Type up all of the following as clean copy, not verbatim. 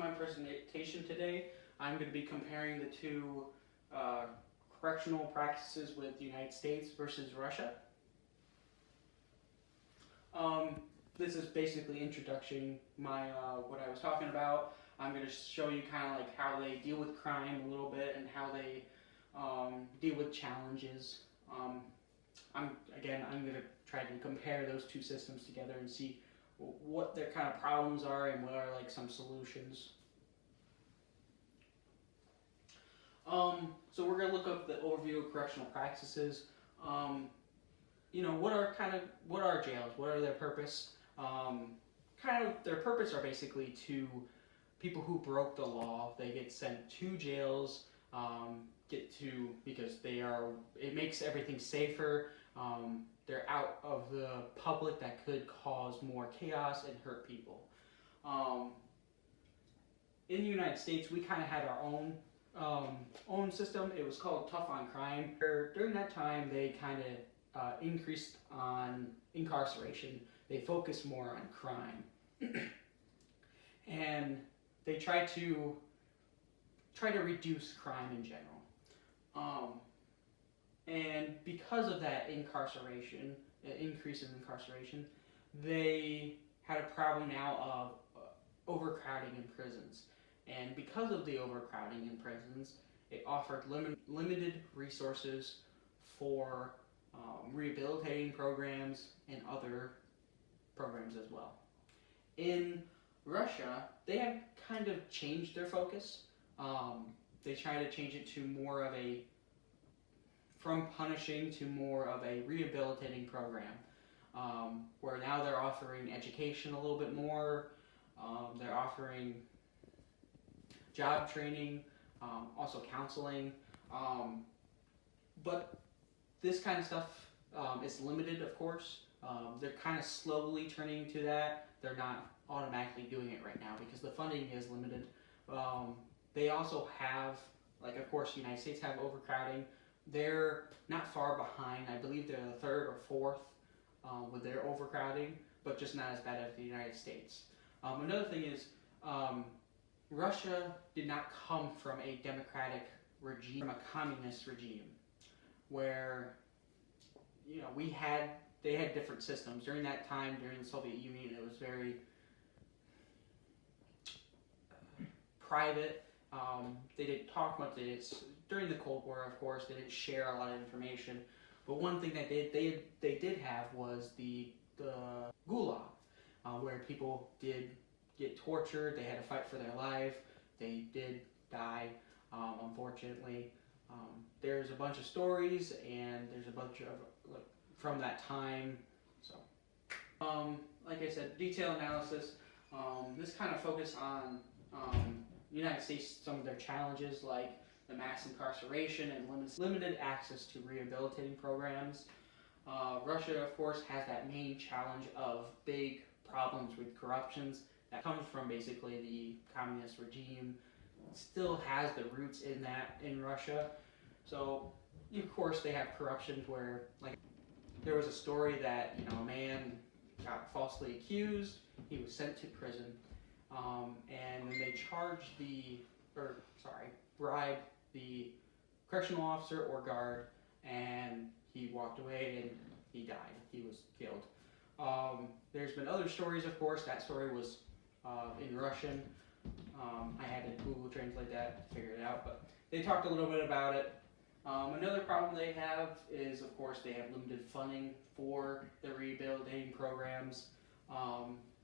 my presentation today, I'm going to be comparing the two correctional practices with the United States versus Russia. This is basically introducing my what I was talking about. I'm going to show you kind of like how they deal with crime a little bit and how they deal with challenges. I'm going to try to compare those two systems together and see what their kind of problems are and what are like some solutions. So we're going to look up the overview of correctional practices. What are jails? What are their purpose? Their purpose are basically to people who broke the law. They get sent to jails, because it makes everything safer. They're out of the public that could cause more chaos and hurt people. In the United States, we kind of had our own system. It was called Tough on Crime. During that time, they kind of increased on incarceration. They focused more on crime, and they try to reduce crime in general. And because of that increase in incarceration, they had a problem now of overcrowding in prisons. And because of the overcrowding in prisons, it offered limited resources for rehabilitating programs and other programs as well. In Russia, they have kind of changed their focus. They try to change it to more of from punishing to more of a rehabilitating program, where now they're offering education a little bit more. They're offering job training, also counseling, but this kind of stuff is limited, of course. They're kind of slowly turning to that. They're not automatically doing it right now because the funding is limited. They also have, of course, the United States have overcrowding. They're not far behind. I believe they're the third or fourth with their overcrowding, but just not as bad as the United States. Another thing is, Russia did not come from a democratic regime, from a communist regime, where they had different systems. During that time, during the Soviet Union, it was very private. They didn't talk much. During the Cold War, of course, they didn't share a lot of information. But one thing that they did have was the Gulag, where people did get tortured. They had to fight for their life. They did die, unfortunately. There's a bunch of stories, and there's a bunch of from that time. So, like I said, detailed analysis. This kind of focus on United States, some of their challenges like the mass incarceration and limited access to rehabilitating programs. Russia, of course, has that main challenge of big problems with corruptions that comes from basically the communist regime. It still has the roots in Russia. So, of course, they have corruptions where, there was a story that a man got falsely accused. He was sent to prison, and then they bribed the correctional officer or guard, and he walked away and he died. He was killed. There's been other stories, of course. That story was in Russian. I had to Google translate that to figure it out, but they talked a little bit about it. Another problem they have is, of course, they have limited funding for the rehabilitating programs.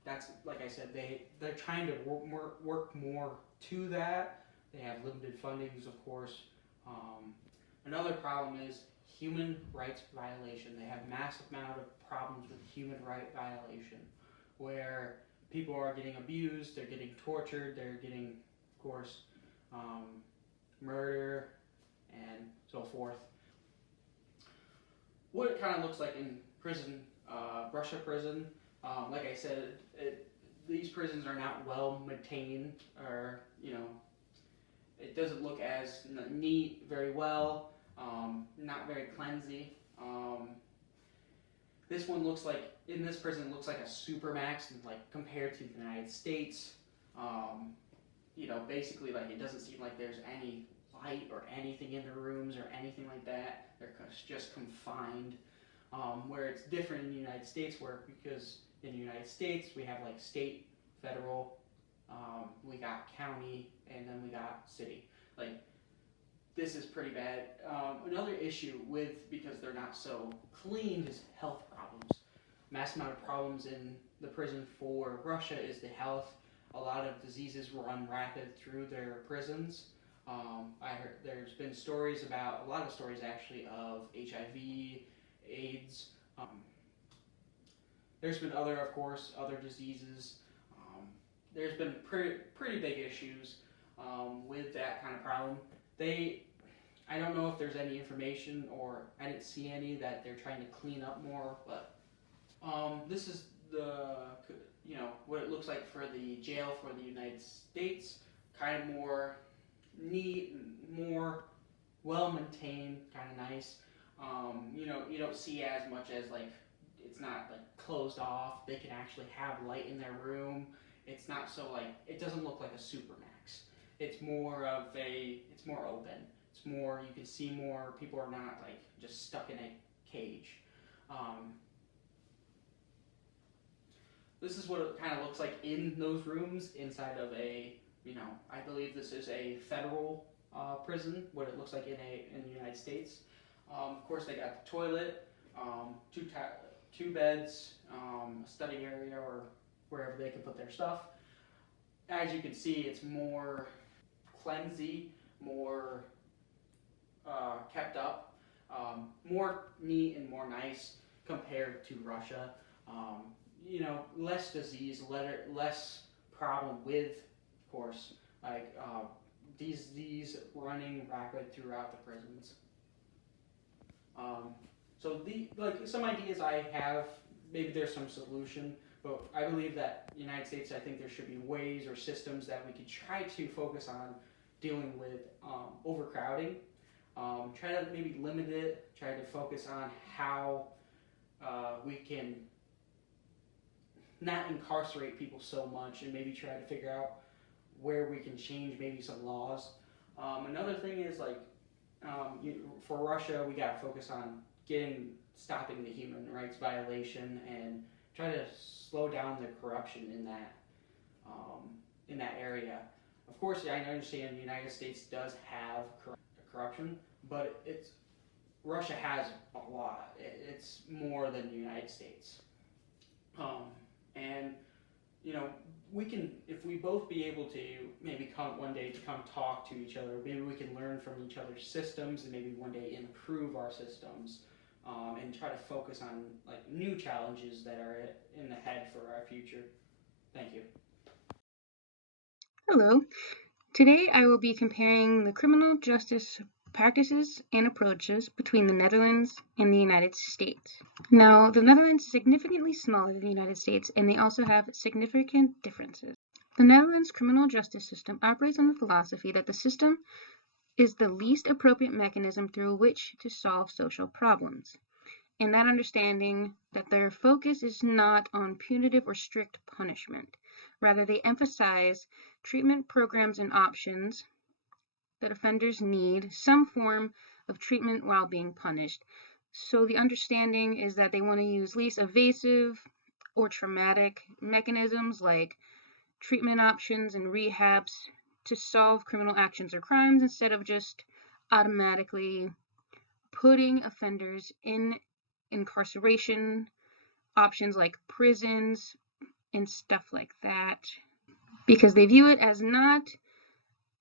That's, like I said, they're trying to work more to that. They have limited fundings, of course. Another problem is human rights violation. They have massive amount of problems with human right violation, where people are getting abused, they're getting tortured, they're getting, of course, murder, and so forth. What it kind of looks like in prison, Russia prison, like I said, these prisons are not well maintained, or it doesn't look as neat very well, not very cleansy. This one looks like, in this prison, looks like a supermax, compared to the United States. basically like it doesn't seem like there's any light or anything in the rooms or anything like that. They're just confined. Where it's different in the United States, where because in the United States we have like state, federal, we got county, and then we got city. Like this is pretty bad. Another issue with because they're not so clean is health problems. Mass amount of problems in the prison for Russia is the health. A lot of diseases run rapid through their prisons. I heard there's been stories about a lot of stories actually of HIV, AIDS. There's been of course, other diseases. There's been pretty big issues with that kind of problem. I don't know if there's any information or I didn't see any that they're trying to clean up more, but this is what it looks like for the jail for the United States. Kind of more neat, more well maintained, kind of nice. You don't see as much as like it's not like closed off. They can actually have light in their room. It's not so like it doesn't look like a supermax. It's more open. It's more you can see more. People are not like just stuck in a cage. This is what it kind of looks like in those rooms inside of I believe this is a federal prison, what it looks like in the United States. Of course, they got the toilet, two beds, a study area or wherever they can put their stuff. As you can see, it's more cleansy, more kept up, more neat and more nice compared to Russia. Less disease, less problem with, of course, like disease running rapid throughout the prisons. So some ideas I have, maybe there's some solution, but I believe that the United States, I think there should be ways or systems that we could try to focus on dealing with overcrowding. Try to maybe limit it, try to focus on how we can not incarcerate people so much and maybe try to figure out where we can change maybe some laws. Another thing is like for Russia, we got to focus on stopping the human rights violation and try to slow down the corruption in that area. Of course, I understand the United States does have corruption, but Russia has a lot. It's more than the United States. And we can, if we both be able to maybe one day to come talk to each other, maybe we can learn from each other's systems and maybe one day improve our systems and try to focus on like new challenges that are in the head for our future. Thank you. Hello. Today I will be comparing the criminal justice practices and approaches between the Netherlands and the United States. Now, the Netherlands is significantly smaller than the United States, and they also have significant differences. The Netherlands criminal justice system operates on the philosophy that the system is the least appropriate mechanism through which to solve social problems. And that understanding that their focus is not on punitive or strict punishment. Rather, they emphasize treatment programs and options that offenders need, some form of treatment while being punished. So the understanding is that they want to use least invasive or traumatic mechanisms like treatment options and rehabs to solve criminal actions or crimes instead of just automatically putting offenders in incarceration options like prisons and stuff like that, because they view it as not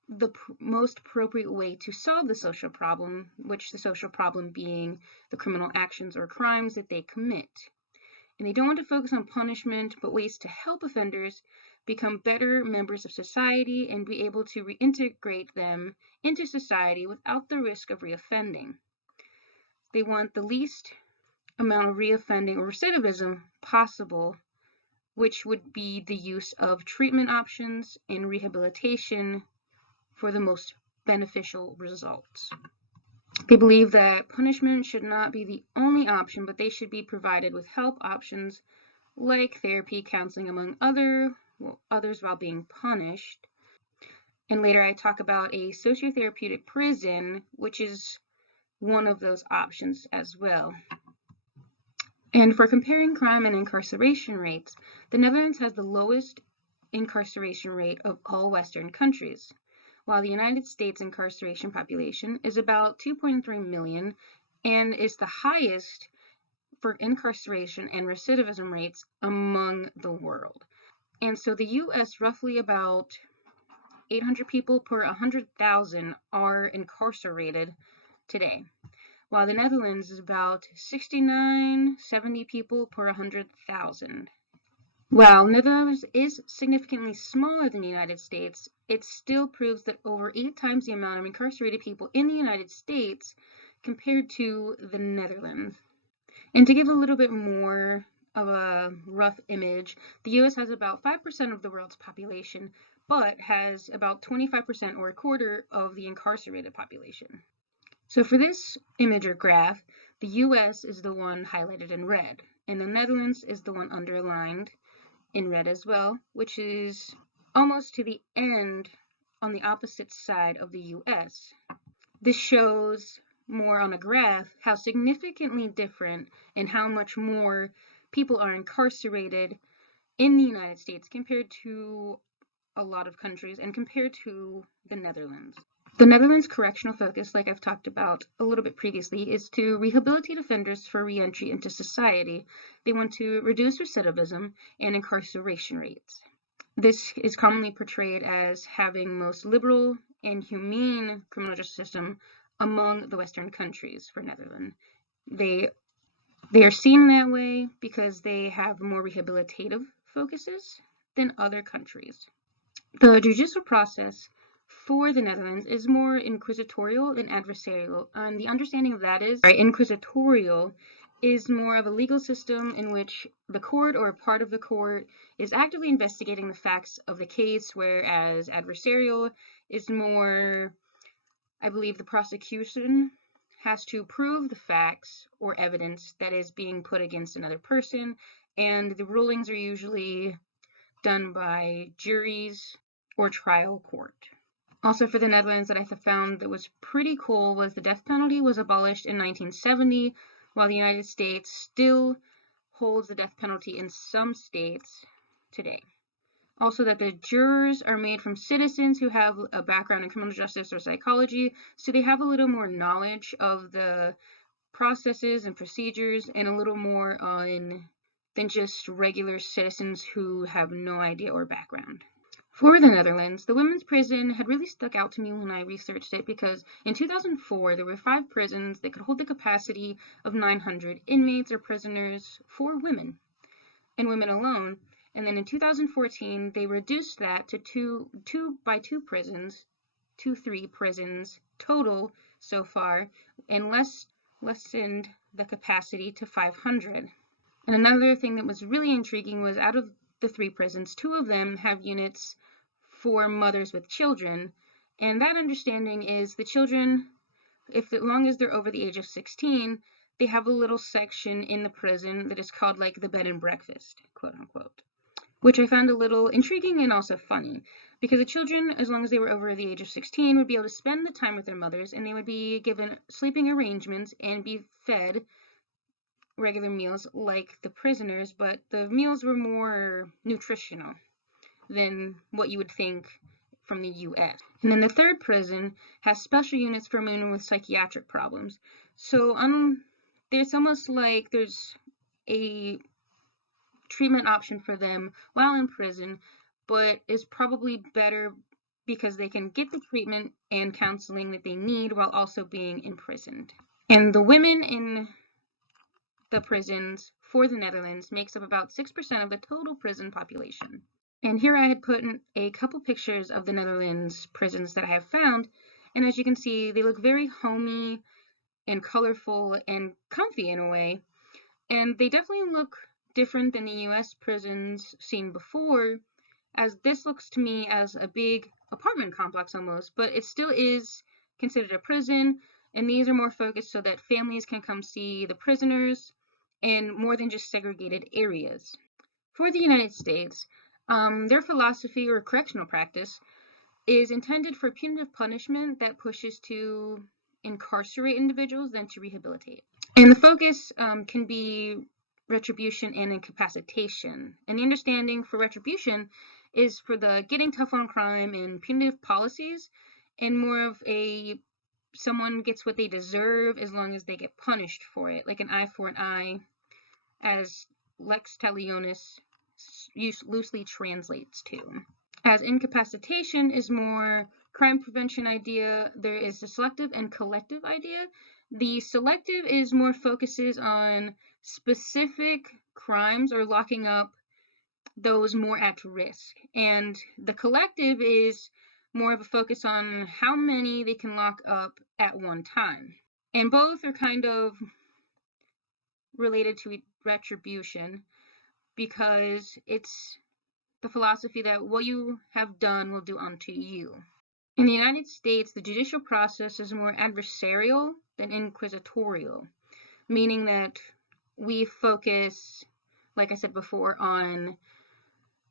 the most appropriate way to solve the social problem, which the social problem being the criminal actions or crimes that they commit. And they don't want to focus on punishment, but ways to help offenders become better members of society and be able to reintegrate them into society without the risk of reoffending. They want the least amount of reoffending or recidivism possible, which would be the use of treatment options and rehabilitation for the most beneficial results. They believe that punishment should not be the only option, but they should be provided with help options like therapy, counseling, among others while being punished. And later I talk about a sociotherapeutic prison, which is one of those options as well. And for comparing crime and incarceration rates, the Netherlands has the lowest incarceration rate of all Western countries, while the United States incarceration population is about 2.3 million and is the highest for incarceration and recidivism rates among the world. And so the US, roughly about 800 people per 100,000 are incarcerated today, while the Netherlands is about 69, 70 people per 100,000. While Netherlands is significantly smaller than the United States, it still proves that over 8 times the amount of incarcerated people in the United States compared to the Netherlands. And to give a little bit more of a rough image, the US has about 5% of the world's population, but has about 25% or a quarter of the incarcerated population. So for this image or graph, the US is the one highlighted in red, and the Netherlands is the one underlined in red as well, which is almost to the end on the opposite side of the US. This shows more on a graph how significantly different and how much more people are incarcerated in the United States compared to a lot of countries and compared to the Netherlands. The Netherlands' correctional focus, like I've talked about a little bit previously, is to rehabilitate offenders for re-entry into society. They want to reduce recidivism and incarceration rates. This is commonly portrayed as having most liberal and humane criminal justice system among the Western countries for Netherlands. They are seen that way because they have more rehabilitative focuses than other countries. The judicial process for the Netherlands is more inquisitorial than adversarial, and the understanding of that is inquisitorial is more of a legal system in which the court or a part of the court is actively investigating the facts of the case, whereas adversarial is more, I believe, the prosecution has to prove the facts or evidence that is being put against another person, and the rulings are usually done by juries or trial court. Also for the Netherlands that I found that was pretty cool was the death penalty was abolished in 1970, while the United States still holds the death penalty in some states today. Also that the jurors are made from citizens who have a background in criminal justice or psychology, so they have a little more knowledge of the processes and procedures and a little more on than just regular citizens who have no idea or background. For the Netherlands, the women's prison had really stuck out to me when I researched it because in 2004 there were 5 prisons that could hold the capacity of 900 inmates or prisoners for women and women alone. And then in 2014 they reduced that to 2 prisons, 3 prisons total so far, and lessened the capacity to 500. And another thing that was really intriguing was out of the 3 prisons, 2 of them have units for mothers with children, and that understanding is the children, as long as they're over the age of 16, they have a little section in the prison that is called like the bed and breakfast, quote unquote, which I found a little intriguing and also funny, because the children, as long as they were over the age of 16, would be able to spend the time with their mothers, and they would be given sleeping arrangements and be fed regular meals like the prisoners, but the meals were more nutritional than what you would think from the US. And then the 3rd prison has special units for women with psychiatric problems. So there's almost like there's a treatment option for them while in prison, but is probably better because they can get the treatment and counseling that they need while also being imprisoned. And the women in the prisons for the Netherlands makes up about 6% of the total prison population. And here I had put in a couple pictures of the Netherlands prisons that I have found, and as you can see, they look very homey and colorful and comfy in a way, and they definitely look different than the US prisons seen before, as this looks to me as a big apartment complex almost, but it still is considered a prison, and these are more focused so that families can come see the prisoners and more than just segregated areas. For the United States, their philosophy or correctional practice is intended for punitive punishment that pushes to incarcerate individuals than to rehabilitate. And the focus can be retribution and incapacitation. And the understanding for retribution is for the getting tough on crime and punitive policies, and more of a someone gets what they deserve as long as they get punished for it, like an eye for an eye, as lex talionis loosely translates to. As incapacitation is more crime prevention idea, there is the selective and collective idea. The selective is more focuses on specific crimes or locking up those more at risk. And the collective is more of a focus on how many they can lock up at one time. And both are kind of related to retribution because it's the philosophy that what you have done will do unto you. In the United States, the judicial process is more adversarial than inquisitorial, meaning that we focus, like I said before, on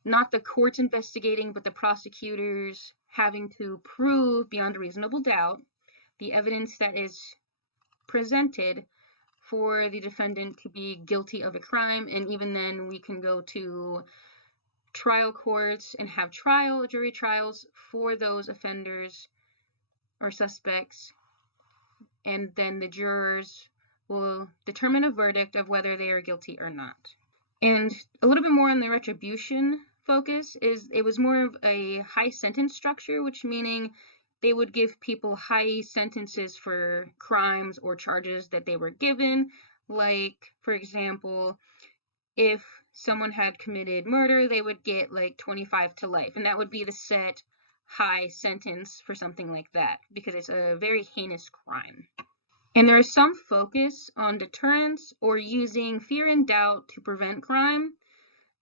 not the courts investigating, but the prosecutors having to prove beyond a reasonable doubt the evidence that is presented for the defendant to be guilty of a crime. And even then, we can go to trial courts and have jury trials for those offenders or suspects, and then the jurors will determine a verdict of whether they are guilty or not. And a little bit more on the retribution focus is it was more of a high sentence structure, which meaning they would give people high sentences for crimes or charges that they were given. Like, for example, if someone had committed murder, they would get like 25 to life, and that would be the set high sentence for something like that because it's a very heinous crime. And there is some focus on deterrence or using fear and doubt to prevent crime,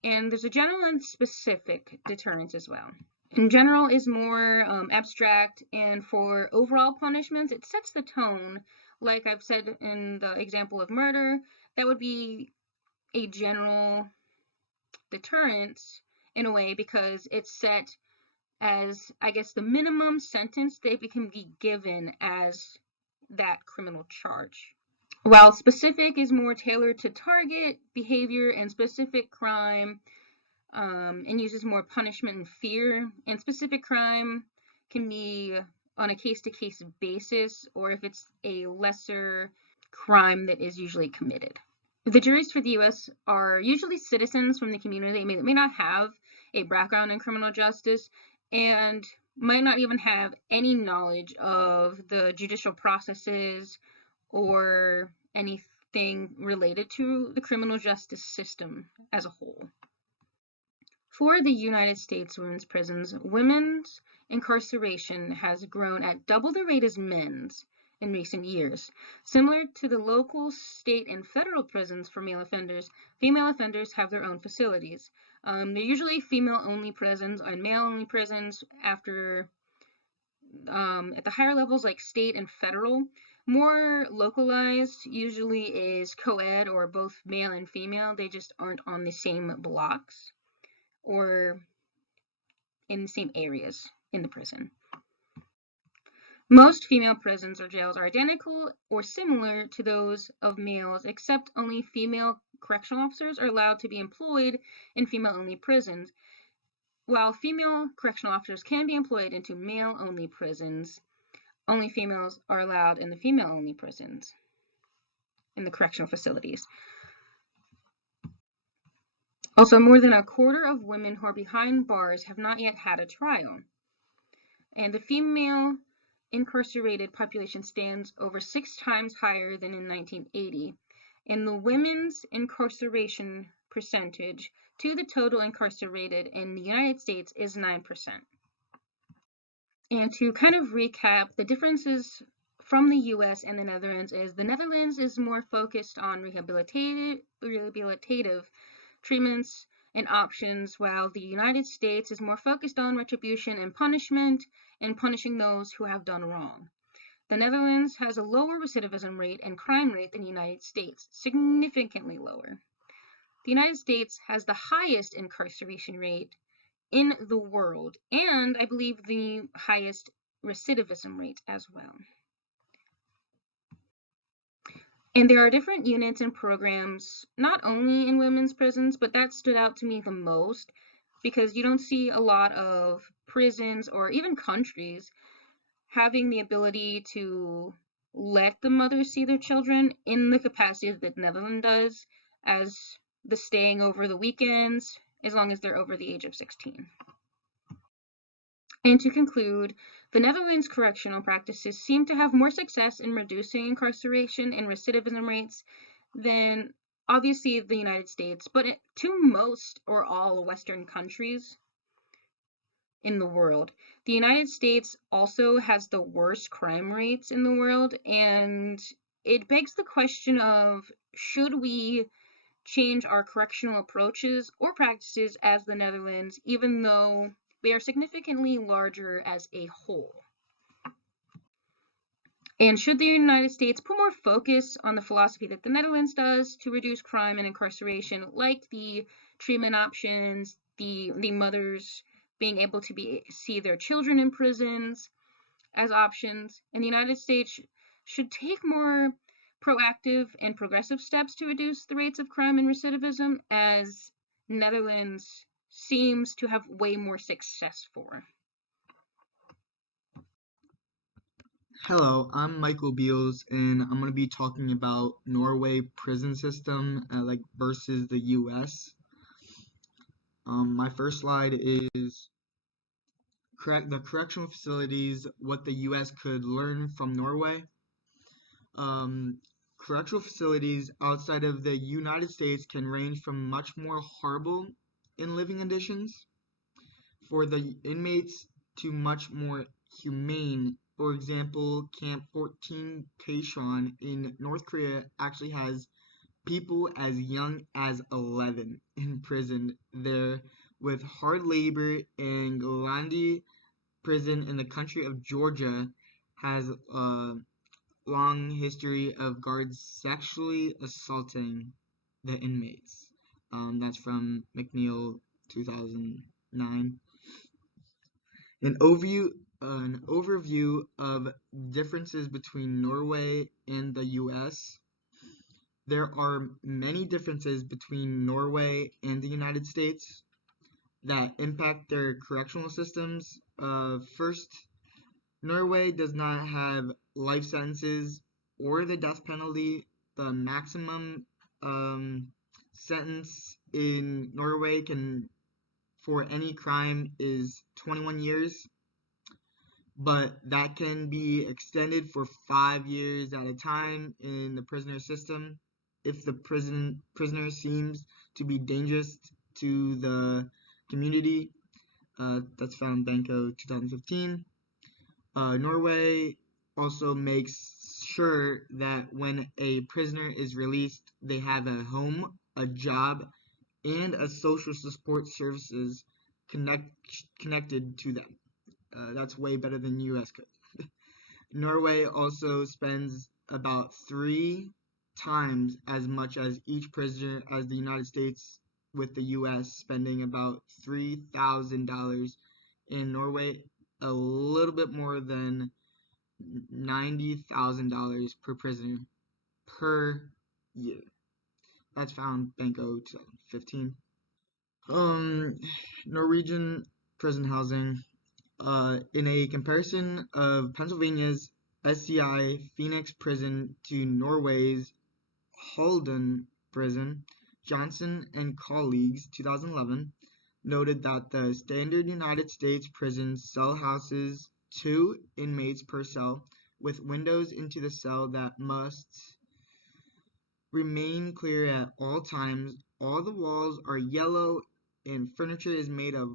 and there's a general and specific deterrence as well. In general is more abstract, and for overall punishments, it sets the tone. Like I've said in the example of murder, that would be a general deterrence in a way because it's set as, I guess, the minimum sentence they can be given as that criminal charge. While specific is more tailored to target behavior and specific crime, and uses more punishment and fear, and specific crime can be on a case-to-case basis, or if it's a lesser crime that is usually committed. The juries for the U.S. are usually citizens from the community. They may not have a background in criminal justice and might not even have any knowledge of the judicial processes or anything related to the criminal justice system as a whole. For the United States women's prisons, women's incarceration has grown at double the rate as men's in recent years. Similar to the local, state, and federal prisons for male offenders, female offenders have their own facilities. They're usually female-only prisons and male-only prisons after at the higher levels like state and federal. More localized usually is co-ed or both male and female. They just aren't on the same blocks or in the same areas in the prison. Most female prisons or jails are identical or similar to those of males, except only female correctional officers are allowed to be employed in female-only prisons, while female correctional officers can be employed into male-only prisons. Only females are allowed in the female-only prisons in the correctional facilities. Also, more than a quarter of women who are behind bars have not yet had a trial. And the female incarcerated population stands over 6 times higher than in 1980. And the women's incarceration percentage to the total incarcerated in the United States is 9%. And to kind of recap, the differences from the US and the Netherlands is the Netherlands is more focused on rehabilitative treatments and options, while the United States is more focused on retribution and punishment and punishing those who have done wrong. The Netherlands has a lower recidivism rate and crime rate than the United States, significantly lower. The United States has the highest incarceration rate in the world, and I believe the highest recidivism rate as well. And there are different units and programs, not only in women's prisons, but that stood out to me the most because you don't see a lot of prisons or even countries having the ability to let the mothers see their children in the capacity that the Netherlands does, as the staying over the weekends, as long as they're over the age of 16. And to conclude, the Netherlands' correctional practices seem to have more success in reducing incarceration and recidivism rates than, obviously, the United States, but to most or all Western countries in the world. The United States also has the worst crime rates in the world, and it begs the question of, should we change our correctional approaches or practices as the Netherlands, even though we are significantly larger as a whole? And should the United States put more focus on the philosophy that the Netherlands does to reduce crime and incarceration, like the treatment options, the mothers being able to see their children in prisons as options, and the United States should take more proactive and progressive steps to reduce the rates of crime and recidivism, as Netherlands seems to have way more success for. Hello, I'm Michael Beals, and I'm going to be talking about Norway prison system versus the U.S. My first slide is the correctional facilities, what the U.S. could learn from Norway. Correctional facilities outside of the United States can range from much more horrible in living conditions for the inmates to much more humane. For example, Camp 14 Kaesong in North Korea actually has people as young as 11 in prison there with hard labor, and Galandi prison in the country of Georgia has a long history of guards sexually assaulting the inmates. That's from McNeil 2009. An overview of differences between Norway and the U.S. There are many differences between Norway and the United States that impact their correctional systems. First, Norway does not have life sentences or the death penalty. The maximum sentence in Norway for any crime is 21 years. But that can be extended for 5 years at a time in the prisoner system if the prisoner seems to be dangerous to the community. That's found Banco 2015. Norway also makes sure that when a prisoner is released, they have a home, a job, and a social support services connected to them. That's way better than U.S. code. Norway also spends about 3 times as much as each prisoner as the United States, with the U.S. spending about $3,000 in Norway, a little bit more than $90,000 per prisoner per year. That's found Banco 2015. Norwegian prison housing. In a comparison of Pennsylvania's SCI Phoenix Prison to Norway's Halden Prison, Johnson and colleagues 2011 noted that the standard United States prison cell houses 2 inmates per cell, with windows into the cell that must remain clear at all times. All the walls are yellow and furniture is made of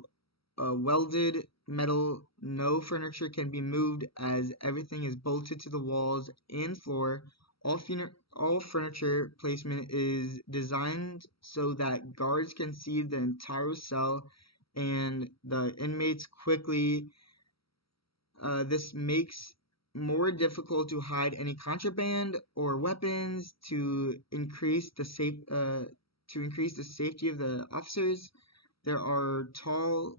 welded metal. No furniture can be moved as everything is bolted to the walls and floor. All furniture placement is designed so that guards can see the entire cell and the inmates quickly. This makes more difficult to hide any contraband or weapons to increase the safety of the officers. There are tall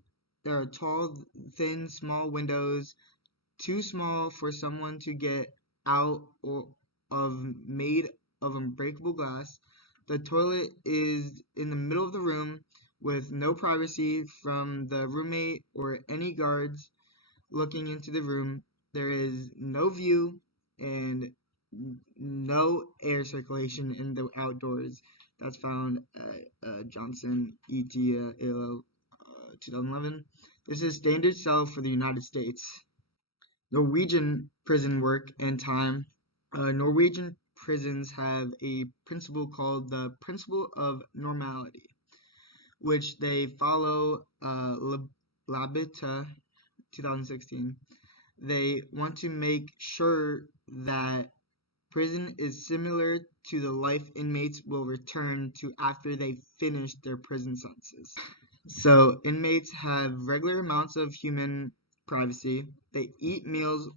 tall, thin, small windows, too small for someone to get out of made of unbreakable glass. The toilet is in the middle of the room with no privacy from the roommate or any guards looking into the room. There is no view and no air circulation in the outdoors. That's found at Johnson et al. 2011. This is standard cell for the United States. Norwegian prison work and time. Norwegian prisons have a principle called the principle of normality, which they follow Labita 2016. They want to make sure that prison is similar to the life inmates will return to after they finish their prison sentences. So inmates have regular amounts of human privacy. They eat meals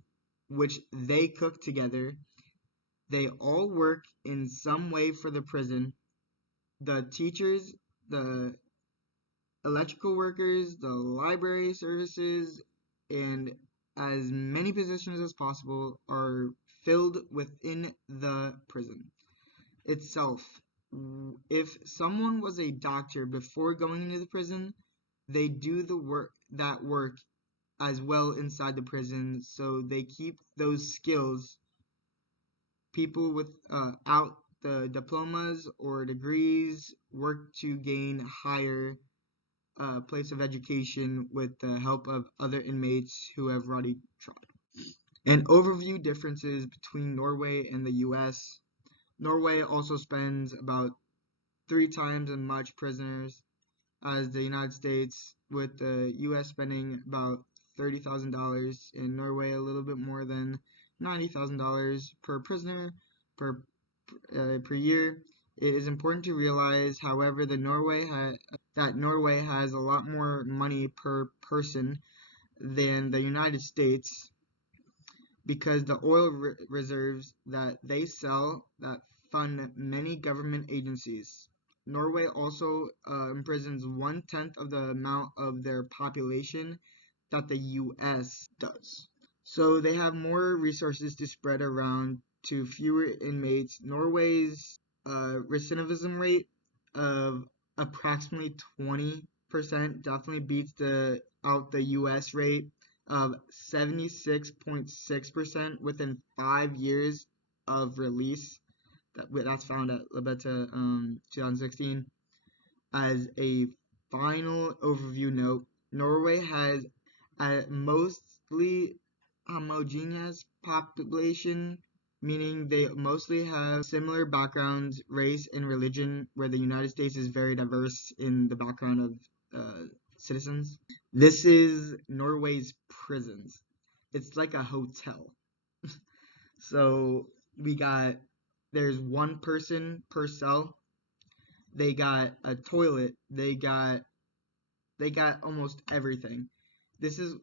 which they cook together. They all work in some way for the prison. The teachers, the electrical workers, the library services, and as many positions as possible are filled within the prison itself. If someone was a doctor before going into the prison, they do that work as well inside the prison, so they keep those skills. People without the diplomas or degrees work to gain higher place of education with the help of other inmates who have already tried. An overview differences between Norway and the US. Norway also spends about 3 times as much prisoners as the United States, with the US spending about $30,000 in Norway a little bit more than $90,000 per prisoner per year. It is important to realize, however, that Norway has a lot more money per person than the United States because the oil reserves that they sell that fund many government agencies. Norway also imprisons 1/10 of the amount of their population that the US does. So they have more resources to spread around to fewer inmates. Norway's recidivism rate of approximately 20% definitely beats the US rate of 76.6% within 5 years of release. That's found at Labetta 2016. As a final overview note, Norway has a mostly homogeneous population, meaning they mostly have similar backgrounds, race, and religion, where the United States is very diverse in the background of citizens. This is Norway's prisons. It's like a hotel. So there's one person per cell. They got a toilet. They got almost everything.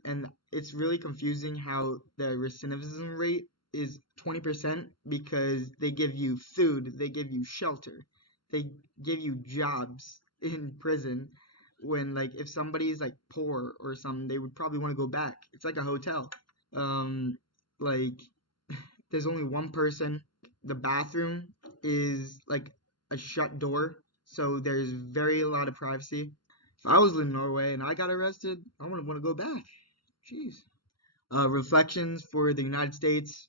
And it's really confusing how the recidivism rate is 20% because they give you food, they give you shelter, they give you jobs in prison. When like if somebody's like poor or something, they would probably want to go back. It's like a hotel. Like there's only one person. The bathroom is like a shut door, so there's very a lot of privacy. If I was in Norway and I got arrested, I wouldn't want to go back. Jeez. Reflections for the United States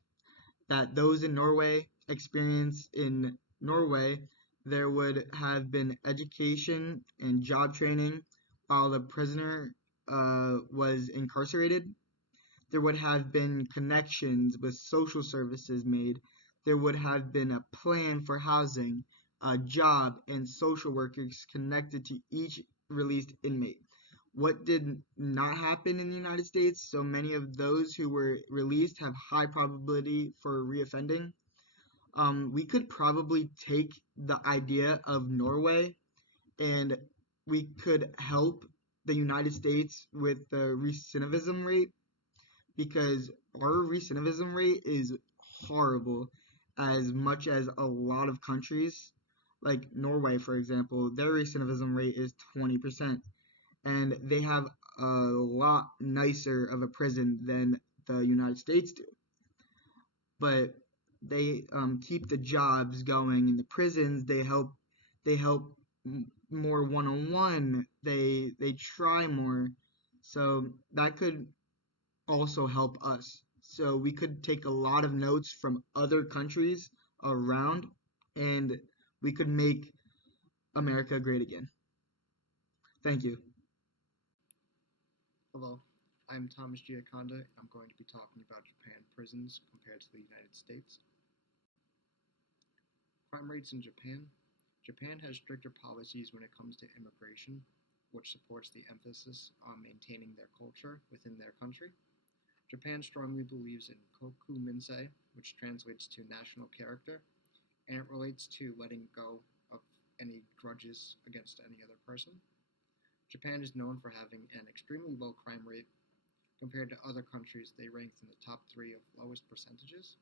that those in Norway experience in Norway, there would have been education and job training while the prisoner was incarcerated. There would have been connections with social services made. There would have been a plan for housing, a job, and social workers connected to each released inmate. What did not happen in the United States? So many of those who were released have high probability for reoffending. We could probably take the idea of Norway and we could help the United States with the recidivism rate, because our recidivism rate is horrible, as much as a lot of countries, like Norway, for example, their recidivism rate is 20%, and they have a lot nicer of a prison than the United States do. But they keep the jobs going in the prisons. They help more one-on-one. They try more, so that could also help us. So we could take a lot of notes from other countries around, and we could make America great again. Thank you. Hello, I'm Thomas Giaconda, and I'm going to be talking about Japan prisons compared to the United States. Crime rates in Japan. Japan has stricter policies when it comes to immigration, which supports the emphasis on maintaining their culture within their country. Japan strongly believes in koku minsei, which translates to national character, and it relates to letting go of any grudges against any other person. Japan is known for having an extremely low crime rate. Compared to other countries, they ranked in the top 3 of lowest percentages.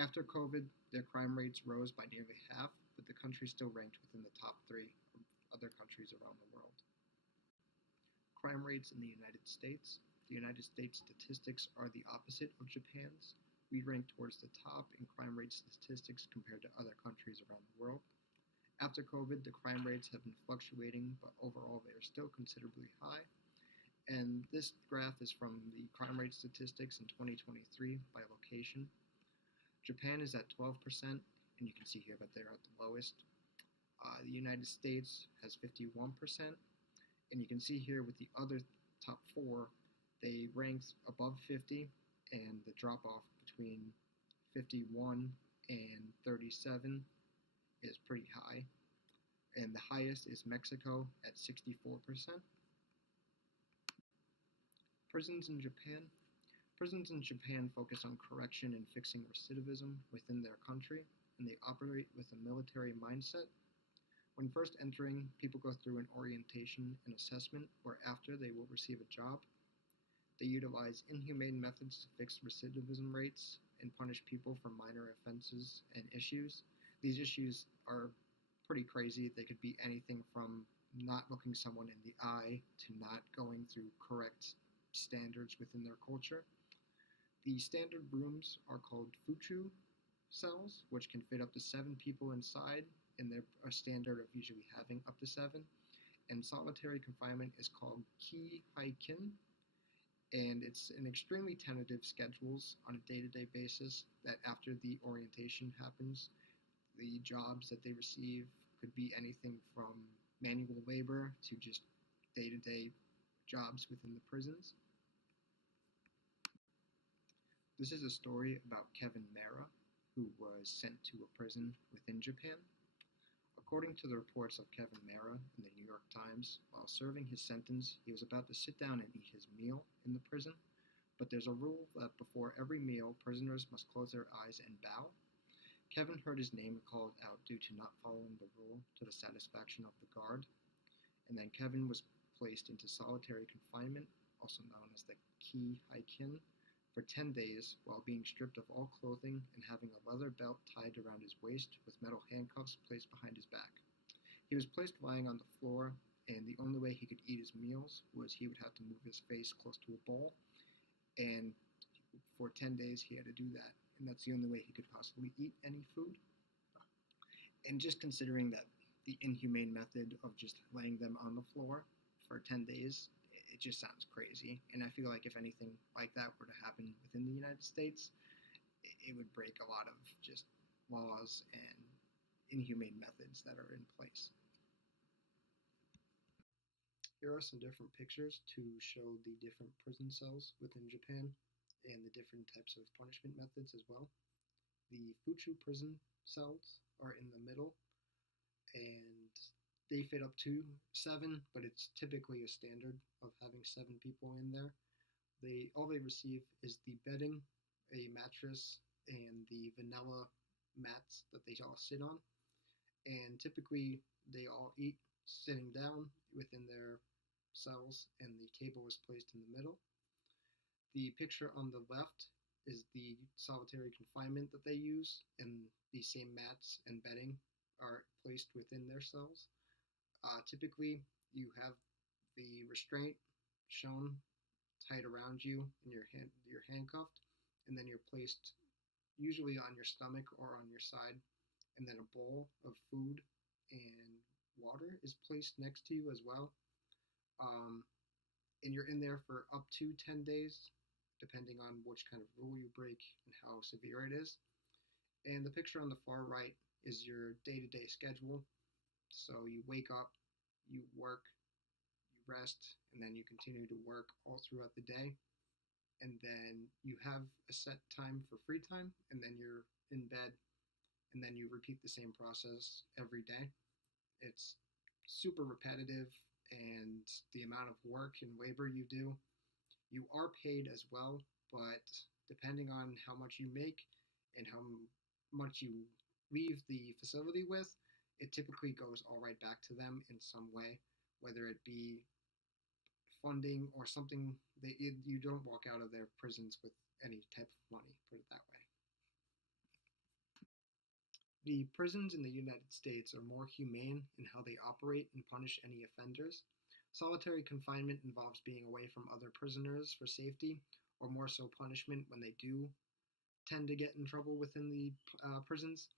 After COVID, their crime rates rose by nearly half, but the country still ranked within the top 3 of other countries around the world. Crime rates in the United States. The United States statistics are the opposite of Japan's. We rank towards the top in crime rate statistics compared to other countries around the world. After COVID, the crime rates have been fluctuating, but overall they are still considerably high. And this graph is from the crime rate statistics in 2023 by location. Japan is at 12%, and you can see here that they're at the lowest. The United States has 51%, and you can see here with the other top 4, they ranked above 50, and the drop-off between 51 and 37 is pretty high, and the highest is Mexico at 64%. Prisons in Japan. Prisons in Japan focus on correction and fixing recidivism within their country, and they operate with a military mindset. When first entering, people go through an orientation and assessment, where after they will receive a job. They utilize inhumane methods to fix recidivism rates and punish people for minor offenses and issues. These issues are pretty crazy. They could be anything from not looking someone in the eye to not going through correct standards within their culture. The standard rooms are called fuchu cells, which can fit up to 7 people inside, and they're a standard of usually having up to 7. And solitary confinement is called ki haikin, and it's an extremely tentative schedules on a day-to-day basis that after the orientation happens, the jobs that they receive could be anything from manual labor to just day-to-day jobs within the prisons. This is a story about Kevin Mara, who was sent to a prison within Japan. According to the reports of Kevin Mara in the New York Times, while serving his sentence, he was about to sit down and eat his meal in the prison, but there's a rule that before every meal, prisoners must close their eyes and bow. Kevin heard his name called out due to not following the rule to the satisfaction of the guard, and then Kevin was placed into solitary confinement, also known as the ki haikin, for 10 days while being stripped of all clothing and having a leather belt tied around his waist with metal handcuffs placed behind his back. He was placed lying on the floor, and the only way he could eat his meals was he would have to move his face close to a bowl, and for 10 days he had to do that, and that's the only way he could possibly eat any food. And just considering that the inhumane method of just laying them on the floor for 10 days, it just sounds crazy. And I feel like if anything like that were to happen within the United States, it would break a lot of just laws and inhumane methods that are in place. Here are some different pictures to show the different prison cells within Japan and the different types of punishment methods as well. The Fuchu prison cells are in the middle, and they fit up to 7, but it's typically a standard of having 7 people in there. All they receive is the bedding, a mattress, and the vanilla mats that they all sit on. And typically they all eat sitting down within their cells, and the table is placed in the middle. The picture on the left is the solitary confinement that they use, and the same mats and bedding are placed within their cells. Typically, you have the restraint shown tight around you and you're handcuffed, and then you're placed usually on your stomach or on your side, and then a bowl of food and water is placed next to you as well. Um, and you're in there for up to 10 days, depending on which kind of rule you break and how severe it is. And the picture on the far right is your day to day schedule. So you wake up, you work, you rest, and then you continue to work all throughout the day. And then you have a set time for free time, and then you're in bed, and then you repeat the same process every day. It's super repetitive, and the amount of work and labor you do, you are paid as well, but depending on how much you make and how much you leave the facility with, it typically goes all right back to them in some way, whether it be funding or something. You don't walk out of their prisons with any type of money, put it that way. The prisons in the United States are more humane in how they operate and punish any offenders. Solitary confinement involves being away from other prisoners for safety, or more so punishment when they do tend to get in trouble within the prisons.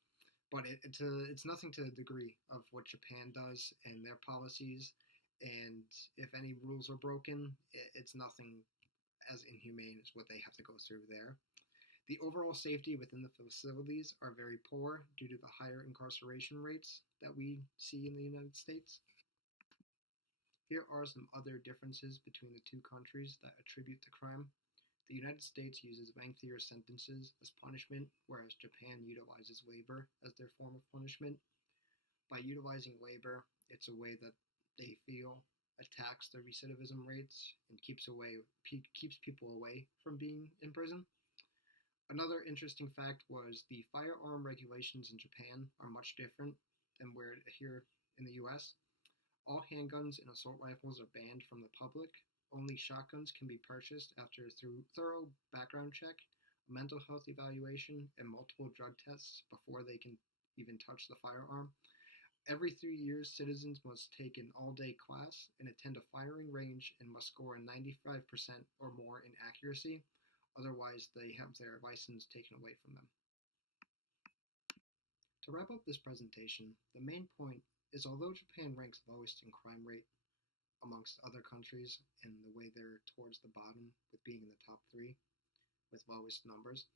But it's nothing to the degree of what Japan does and their policies. And if any rules are broken, it's nothing as inhumane as what they have to go through there. The overall safety within the facilities are very poor due to the higher incarceration rates that we see in the United States. Here are some other differences between the two countries that attribute to crime. The United States uses lengthier sentences as punishment, whereas Japan utilizes labor as their form of punishment. By utilizing labor, it's a way that they feel attacks the recidivism rates and keeps people away from being in prison. Another interesting fact was the firearm regulations in Japan are much different than where here in the US. All handguns and assault rifles are banned from the public. Only shotguns can be purchased after a thorough background check, a mental health evaluation, and multiple drug tests before they can even touch the firearm. Every 3 years, citizens must take an all-day class and attend a firing range and must score a 95% or more in accuracy. Otherwise, they have their license taken away from them. To wrap up this presentation, the main point is although Japan ranks lowest in crime rate amongst other countries and the way they're towards the bottom with being in the top 3 with lowest numbers,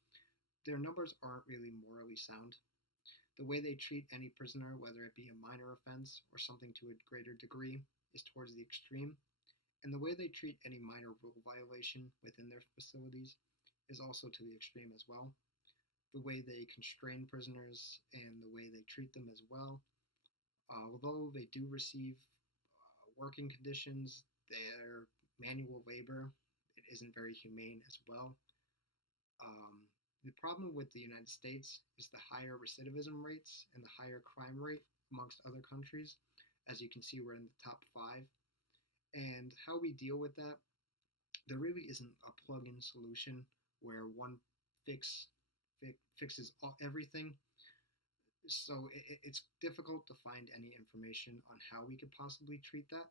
their numbers aren't really morally sound. The way they treat any prisoner, whether it be a minor offense or something to a greater degree, is towards the extreme, and the way they treat any minor rule violation within their facilities is also to the extreme as well. The way they constrain prisoners and the way they treat them as well. Although they do receive working conditions, their manual labor, it isn't very humane as well. The problem with the United States is the higher recidivism rates and the higher crime rate amongst other countries. As you can see, we're in the top 5. And how we deal with that, there really isn't a plug-in solution where one fixes everything. So it's difficult to find any information on how we could possibly treat that.